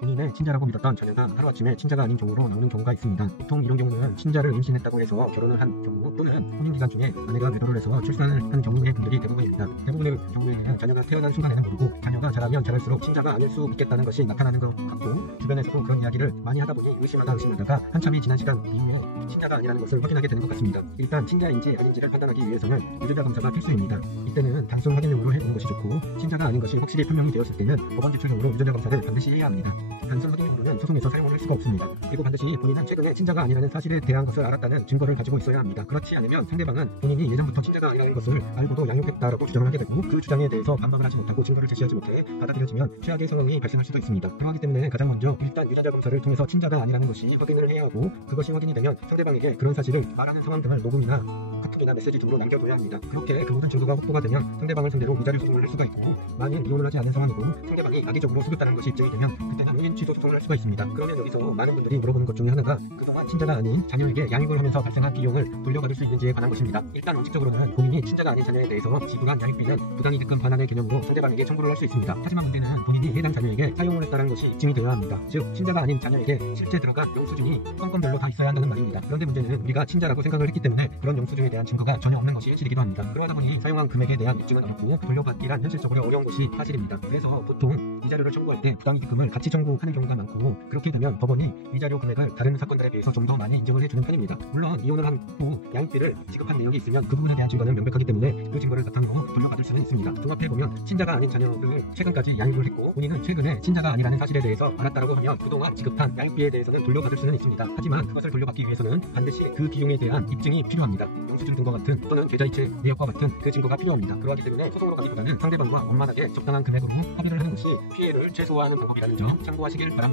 본인의 친자라고 믿었던 자녀가 하루아침에 친자가 아닌 경우로 나오는 경우가 있습니다. 보통 이런 경우는 친자를 임신했다고 해서 결혼을 한 경우 또는 혼인 기간 중에 아내가 외도를 해서 출산을 한 경우의 분들이 대부분입니다. 대부분의 경우에는 자녀가 태어난 순간에는 모르고 자녀가 자라면 자랄수록 친자가 아닐 수 있겠다는 것이 나타나는 것 같고, 주변에서도 그런 이야기를 많이 하다 보니 의심하다가 한참이 지난 시간 이후에 친자가 아니라는 것을 확인하게 되는 것 같습니다. 일단 친자인지 아닌지를 판단하기 위해서는 유전자 검사가 필수입니다. 이때는 단순 확인용으로 해보는 것이 좋고, 친자가 아닌 것이 확실히 판명이 되었을 때는 법원 제출용으로 유전자 검사를 반드시 해야 합니다. 단순 확인용으로는 소송에서 사용을 할 수가 없습니다. 그리고 반드시 본인은 최근에 친자가 아니라는 사실에 대한 것을 알았다는 증거를 가지고 있어야 합니다. 그렇지 않으면 상대방은 본인이 예전부터 친자가 아니라는 것을 알고도 양육했다라고 주장을 하게 되고, 그 주장에 대해서 반박을 하지 못하고 증거를 제시하지 못해 받아들여지면 최악의 상황이 발생할 수도 있습니다. 그러기 때문에 가장 먼저 일단 유전자 검사를 통해서 친자가 아니라는 것이 확인을 해야 하고, 그것이 확인이 되면 상대방에게 그런 사실을 말하는 상황 등을 녹음이나 카톡이나 메시지 등으로 남겨둬야 합니다. 그렇게 그 모든 증거가 확보가 되면 상대방을 상대로 위자료 소송을 할 수가 있고, 만일 이혼을 하지 않은 상황이고 상대방이 악의적으로 속였다는 것이 입증이 되면 그때는 혼인 취소 소송을 할 수가 있습니다. 그러면 여기서 많은 분들이 물어보는 것 중에 하나가 그동안 친자가 아닌 자녀에게 양육을 하면서 발생한 비용을 돌려받을 수 있는지에 관한 것입니다. 일단 원칙적으로는 본인이 친자가 아닌 자녀에 대해서 지불한 양육비는 부당이득금 반환의 개념으로 상대방에게 청구를 할 수 있습니다. 하지만 문제는 본인이 해당 자녀에게 사용을 했다는 것이 입증이 되어야 합니다. 즉 친자가 아닌 자녀에게 실제 들어간 영수증이 건건별로 다 있어야 한다는 말입니다. 그런데 문제는 우리가 친자라고 생각을 했기 때문에 그런 영수증에 대한 증거가 전혀 없는 것이 현실이기도 합니다. 그러다 보니 사용한 금액에 대한 입증은 어렵고 돌려받기란 현실적으로 어려운 것이 사실입니다. 그래서 보통 위자료를 청구할 때 부당이득금을 같이 청구하는 경우가 많고, 그렇게 되면 법원이 위자료 금액을 다른 사건들에 비해서 좀 더 많이 인정을 해주는 편입니다. 물론 이혼을 한 후 양육비를 지급한 내역이 있으면 그 부분에 대한 증거는 명백하기 때문에 그 증거를 바탕으로 돌려받을 수는 있습니다. 종합해보면 친자가 아닌 자녀를 최근까지 양육을 했고 본인은 최근에 친자가 아니라는 사실에 대해서 알았다고 하면 그동안 지급한 양육비에 대해서는 돌려받을 수는 있습니다. 하지만 그것을 돌려받기 위해서는 반드시 그 비용에 대한 입증이 필요합니다. 영수증 등과 같은 또는 계좌이체 내역과 같은 그 증거가 필요합니다. 그렇기 때문에 소송으로 가기보다는 상대방과 원만하게 적당한 금액으로 합의를 하는 것이 피해를 최소화하는 방법이라는 점 참고하시길 바랍니다.